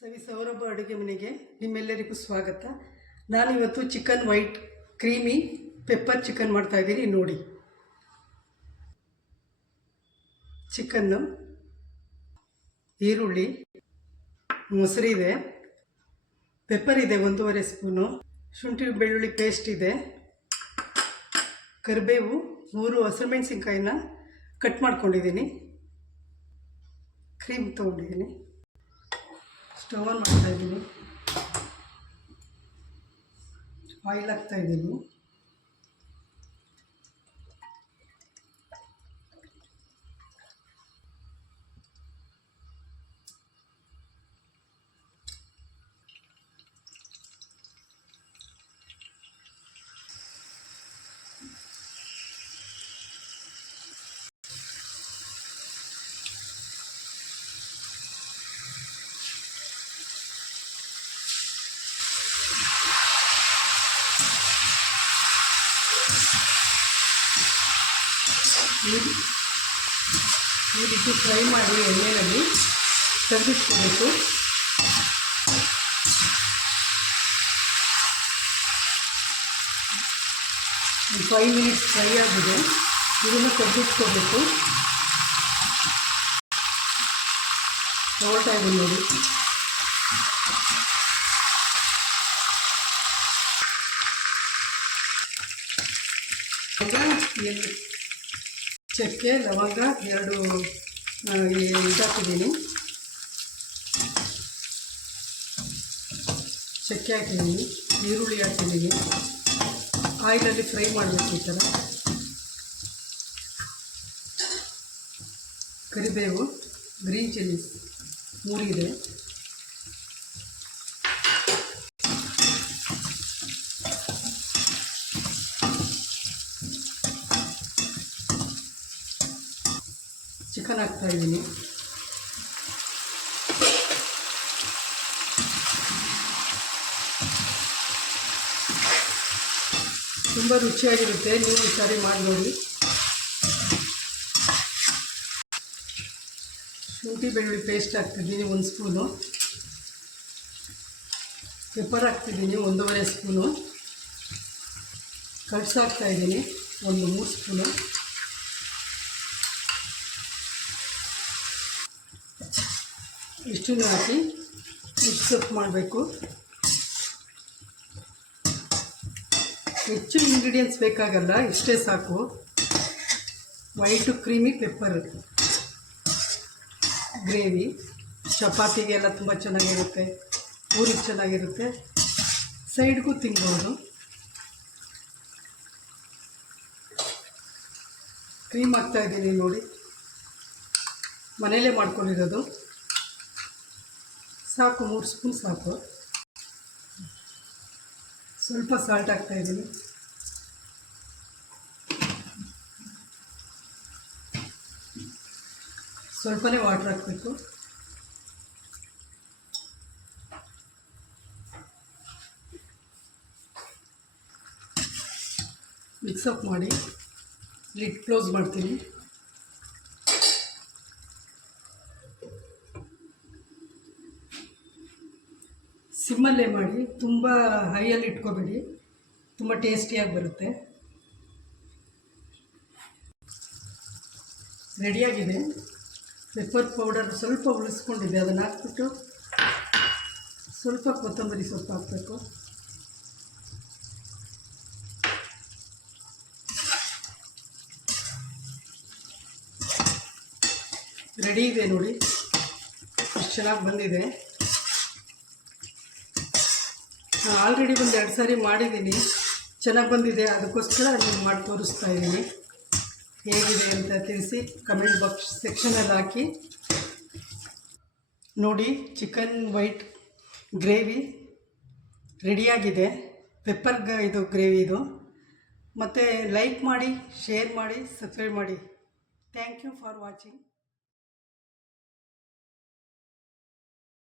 ಸವಿ ಸೌರಭ ಅಡುಗೆ ಮನೆಗೆ ನಿಮ್ಮೆಲ್ಲರಿಗೂ ಸ್ವಾಗತ. ನಾನಿವತ್ತು chicken white creamy pepper chicken ಮಾಡ್ತಾಯಿದ್ದೀನಿ. ನೋಡಿ, ಚಿಕನ್ನು, ಈರುಳ್ಳಿ, ಮೊಸರಿದೆ, ಪೆಪ್ಪರ್ ಇದೆ 1.5 ಸ್ಪೂನು, ಶುಂಠಿ ಬೆಳ್ಳುಳ್ಳಿ ಪೇಸ್ಟ್ ಇದೆ, ಕರಿಬೇವು, 3 ಹಸಿಮೆಣಸಿನ್ಕಾಯಿನ ಕಟ್ ಮಾಡ್ಕೊಂಡಿದ್ದೀನಿ, ಕ್ರೀಮ್ ತೊಗೊಂಡಿದ್ದೀನಿ, ಸ್ಟವ್ ಆನ್ ಮಾಡ್ತಾಯಿದ್ದೀನಿ, ಆಯಿಲ್ ಹಾಕ್ತಾಯಿದ್ದೀನಿ, ಈ ರೀತಿ ಫ್ರೈ ಮಾಡಿ ಎಣ್ಣೆಯಲ್ಲಿ ತೆಗೆದಿಟ್ಕೋಬೇಕು. ಒಂದು 5 ಮಿನಿಟ್ಸ್ ಫ್ರೈ ಆಗಿದೆ, ಇದನ್ನು ತೆಗೆದಿಟ್ಕೋಬೇಕು. ತಗೊಳ್ತಾ ಇದ್ದೀನಿ ನೋಡಿ. ಈಗ ಚಕ್ಕೆ, ಲವಂಗ 2 ಹಾಕಿದ್ದೀನಿ, ಚಕ್ಕೆ ಹಾಕಿದ್ದೀನಿ, ಈರುಳ್ಳಿ ಹಾಕಿದ್ದೀನಿ, ಆಯಿಲಲ್ಲಿ ಫ್ರೈ ಮಾಡಬೇಕು. ಈ ಥರ ಕರಿಬೇವು, ಗ್ರೀನ್ ಚಿಲ್ಲೀಸ್ 3 ಇದೆ, ಚಿಕನ್ ಹಾಕ್ತಾಯಿದ್ದೀನಿ, ತುಂಬ ರುಚಿಯಾಗಿರುತ್ತೆ. ನೀವು ಈ ಸಾರಿ ಮಾಡಿ ನೋಡಿ. ಶುಂಠಿ ಬೆಳ್ಳುಳ್ಳಿ ಪೇಸ್ಟ್ ಹಾಕ್ತಿದ್ದೀನಿ 1 ಸ್ಪೂನು, ಪೆಪ್ಪರ್ ಹಾಕ್ತಿದ್ದೀನಿ 1.5 ಸ್ಪೂನು, ಕಟ್ಸ್ ಹಾಕ್ತಾಯಿದ್ದೀನಿ 3 ಸ್ಪೂನು, ಇಷ್ಟನ್ನು ಹಾಕಿ ಮಿಕ್ಸಪ್ ಮಾಡಬೇಕು. ಹೆಚ್ಚು ಇಂಗ್ರೀಡಿಯೆಂಟ್ಸ್ ಬೇಕಾಗಲ್ಲ, ಇಷ್ಟೇ ಸಾಕು. ವೈಟು ಕ್ರೀಮಿ ಪೆಪ್ಪರ್ ಗ್ರೇವಿ ಚಪಾತಿಗೆಲ್ಲ ತುಂಬ ಚೆನ್ನಾಗಿರುತ್ತೆ, ಪೂರಿಗೆ ಚೆನ್ನಾಗಿರುತ್ತೆ, ಸೈಡ್ಗೂ ತಿನ್ಬೋದು. ಕ್ರೀಮ್ ಹಾಕ್ತಾಯಿದ್ದೀನಿ ನೋಡಿ, ಮನೆಯಲ್ಲೇ ಮಾಡ್ಕೊಂಡಿರೋದು. ಸಾಕು, 3 ಸ್ಪೂನ್ ಸಾಕು. ಸ್ವಲ್ಪ ಸಾಲ್ಟ್ ಹಾಕ್ತಾಯಿದ್ದೀನಿ, ಸ್ವಲ್ಪನೇ ವಾಟರ್ ಹಾಕಬೇಕು. ಮಿಕ್ಸಪ್ ಮಾಡಿ ಲಿಡ್ ಕ್ಲೋಸ್ ಮಾಡ್ತೀನಿ. ಸಿಮ್ಮಲ್ಲೇ ಮಾಡಿ, ತುಂಬ ಹೈಯಲ್ಲಿ ಇಟ್ಕೋಬೇಡಿ, ತುಂಬ ಟೇಸ್ಟಿಯಾಗಿ ಬರುತ್ತೆ. ರೆಡಿಯಾಗಿದೆ. ಪೆಪ್ಪರ್ ಪೌಡರ್ ಸ್ವಲ್ಪ ಉಳಿಸ್ಕೊಂಡಿದ್ದೆ, ಅದನ್ನು ಹಾಕ್ಬಿಟ್ಟು ಸ್ವಲ್ಪ ಕೊತ್ತಂಬರಿ ಸೊಪ್ಪು ಹಾಕಬೇಕು. ರೆಡಿ ಇದೆ ನೋಡಿ, ಎಷ್ಟು ಚೆನ್ನಾಗಿ ಬಂದಿದೆ. ನಾನು ಆಲ್ರೆಡಿ 1-2 ಸಾರಿ ಮಾಡಿದ್ದೀನಿ, ಚೆನ್ನಾಗಿ ಬಂದಿದೆ. ಅದಕ್ಕೋಸ್ಕರ ನಾನು ಮಾಡಿ ತೋರಿಸ್ತಾ ಇದ್ದೀನಿ. ಹೇಗಿದೆ ಅಂತ ತಿಳಿಸಿ ಕಮೆಂಟ್ ಬಾಕ್ಸ್ ಸೆಕ್ಷನಲ್ಲಿ ಹಾಕಿ. ನೋಡಿ, ಚಿಕನ್ ವೈಟ್ ಗ್ರೇವಿ ರೆಡಿಯಾಗಿದೆ. ಪೆಪ್ಪರ್ ಇದು ಗ್ರೇವಿ ಇದು. ಮತ್ತು ಲೈಕ್ ಮಾಡಿ, ಶೇರ್ ಮಾಡಿ, ಸಬ್ಸ್ಕ್ರೈಬ್ ಮಾಡಿ. Thank you for watching.